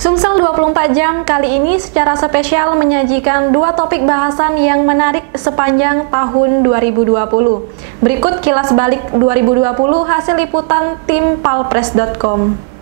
Sumsel 24 jam kali ini secara spesial menyajikan dua topik bahasan yang menarik sepanjang tahun 2020. Berikut kilas balik 2020 hasil liputan tim palpres.com.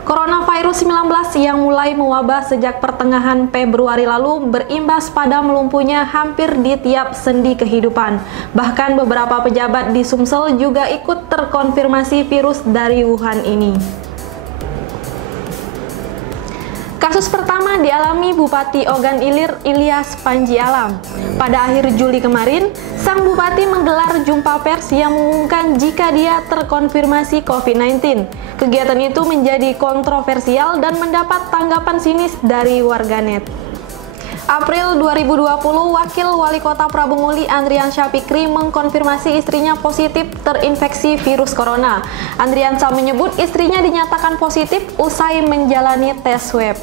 Coronavirus 19 yang mulai mewabah sejak pertengahan Februari lalu berimbas pada melumpuhnya hampir di tiap sendi kehidupan. Bahkan beberapa pejabat di Sumsel juga ikut terkonfirmasi virus dari Wuhan ini. Kasus pertama dialami Bupati Ogan Ilir Ilyas Panji Alam. Pada akhir Juli kemarin, sang bupati menggelar jumpa pers yang mengumumkan jika dia terkonfirmasi COVID-19. Kegiatan itu menjadi kontroversial dan mendapat tanggapan sinis dari warganet. April 2020, Wakil Wali Kota Prabunguli Andriansyah Fikri mengkonfirmasi istrinya positif terinfeksi virus corona. Andriansyah menyebut istrinya dinyatakan positif usai menjalani tes swab.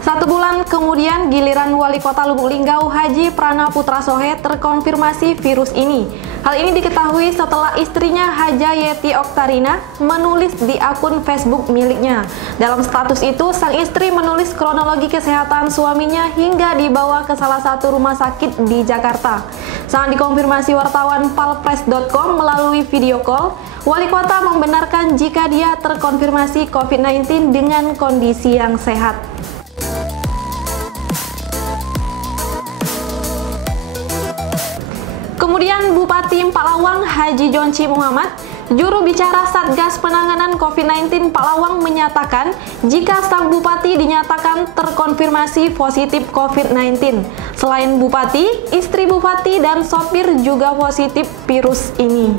1 bulan kemudian, giliran Wali Kota Lubuk Linggau Haji Prana Putra Sohe terkonfirmasi virus ini. Hal ini diketahui setelah istrinya Haja Yeti Oktarina menulis di akun Facebook miliknya. Dalam status itu, sang istri menulis kronologi kesehatan suaminya hingga dibawa ke salah satu rumah sakit di Jakarta. Saat dikonfirmasi wartawan palpres.com melalui video call, Wali Kota membenarkan jika dia terkonfirmasi COVID-19 dengan kondisi yang sehat. Kemudian Bupati Palawang Haji Jonci Muhammad, juru bicara Satgas Penanganan COVID-19 Palawang menyatakan jika sang bupati dinyatakan terkonfirmasi positif COVID-19. Selain bupati, istri bupati dan sopir juga positif virus ini.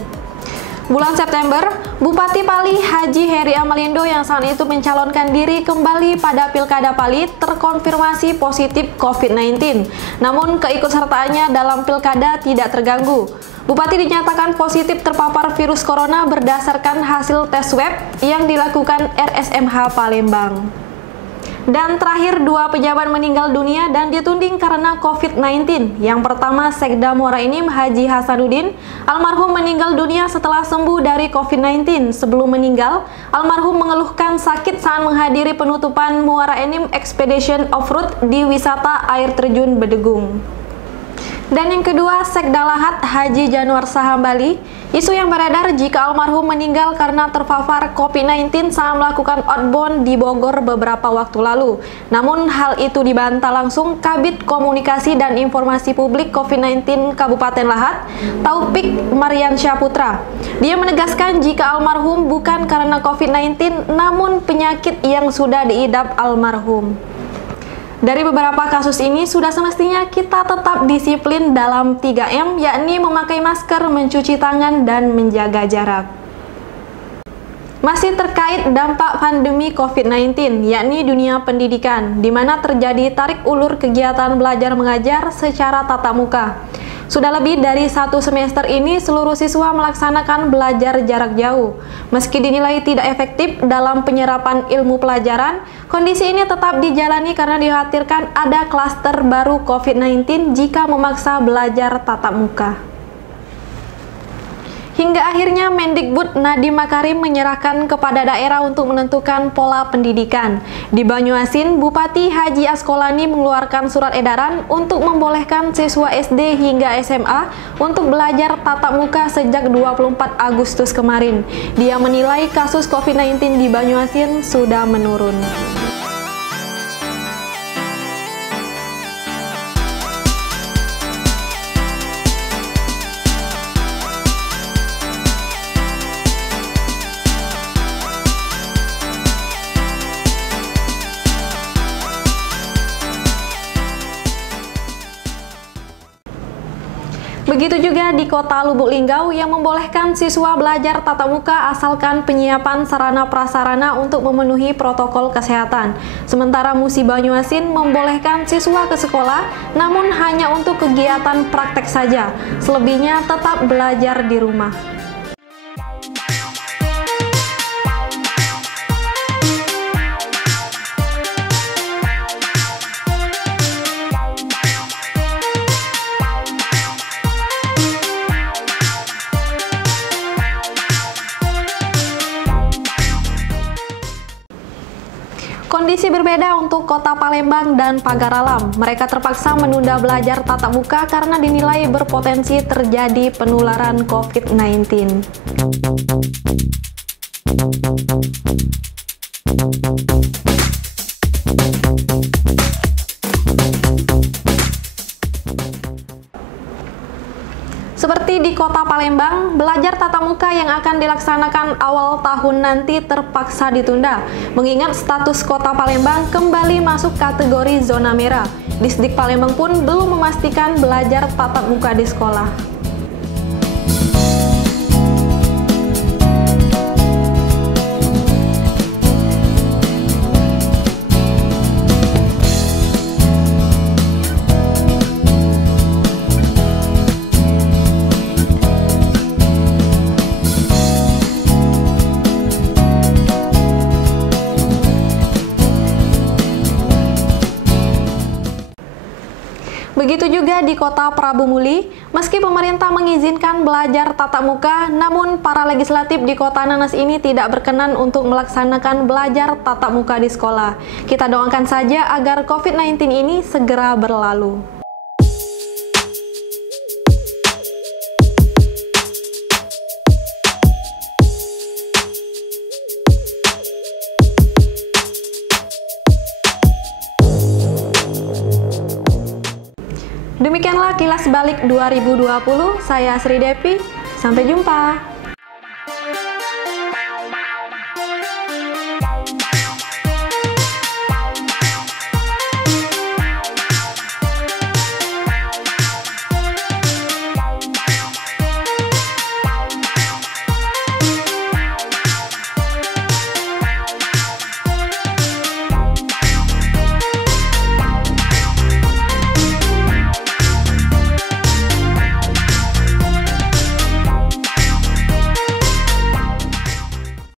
Bulan September, Bupati Pali Haji Heri Amalindo yang saat itu mencalonkan diri kembali pada Pilkada Pali terkonfirmasi positif COVID-19. Namun keikutsertaannya dalam Pilkada tidak terganggu. Bupati dinyatakan positif terpapar virus corona berdasarkan hasil tes swab yang dilakukan RSMH Palembang. Dan terakhir, 2 pejabat meninggal dunia dan dituding karena COVID-19. Yang pertama, Sekda Muara Enim Haji Hasanuddin. Almarhum meninggal dunia setelah sembuh dari COVID-19. Sebelum meninggal, almarhum mengeluhkan sakit saat menghadiri penutupan Muara Enim Expedition Off-Road di wisata air terjun Bedegung. Dan yang kedua, Sekda Lahat Haji Januar Sahambali. Isu yang beredar jika almarhum meninggal karena terpapar COVID-19 saat melakukan outbound di Bogor beberapa waktu lalu. Namun hal itu dibantah langsung Kabid Komunikasi dan Informasi Publik COVID-19 Kabupaten Lahat, Taufik Mariansyah Putra. Dia menegaskan jika almarhum bukan karena COVID-19 namun penyakit yang sudah diidap almarhum. Dari beberapa kasus ini, sudah semestinya kita tetap disiplin dalam 3M, yakni memakai masker, mencuci tangan, dan menjaga jarak. Masih terkait dampak pandemi COVID-19, yakni dunia pendidikan, di mana terjadi tarik ulur kegiatan belajar mengajar secara tatap muka. Sudah lebih dari 1 semester ini, seluruh siswa melaksanakan belajar jarak jauh. Meski dinilai tidak efektif dalam penyerapan ilmu pelajaran, kondisi ini tetap dijalani karena dikhawatirkan ada klaster baru COVID-19 jika memaksa belajar tatap muka. Hingga akhirnya Mendikbud Nadiem Makarim menyerahkan kepada daerah untuk menentukan pola pendidikan. Di Banyuasin, Bupati Haji Askolani mengeluarkan surat edaran untuk membolehkan siswa SD hingga SMA untuk belajar tatap muka sejak 24 Agustus kemarin. Dia menilai kasus COVID-19 di Banyuasin sudah menurun. Begitu juga di Kota Lubuk Linggau yang membolehkan siswa belajar tatap muka asalkan penyiapan sarana prasarana untuk memenuhi protokol kesehatan. Sementara Musi Banyuasin membolehkan siswa ke sekolah namun hanya untuk kegiatan praktek saja. Selebihnya tetap belajar di rumah. Kondisi berbeda untuk Kota Palembang dan Pagar Alam. Mereka terpaksa menunda belajar tatap muka karena dinilai berpotensi terjadi penularan COVID-19. Seperti di Kota Palembang, belajar tatap muka yang akan dilaksanakan awal tahun nanti terpaksa ditunda, mengingat status Kota Palembang kembali masuk kategori zona merah. Disdik Palembang pun belum memastikan belajar tatap muka di sekolah. Begitu juga di Kota Prabu Muli, meski pemerintah mengizinkan belajar tatap muka, namun para legislatif di Kota Nanas ini tidak berkenan untuk melaksanakan belajar tatap muka di sekolah. Kita doakan saja agar COVID-19 ini segera berlalu. Demikianlah kilas balik 2020, saya Sri Devi, sampai jumpa.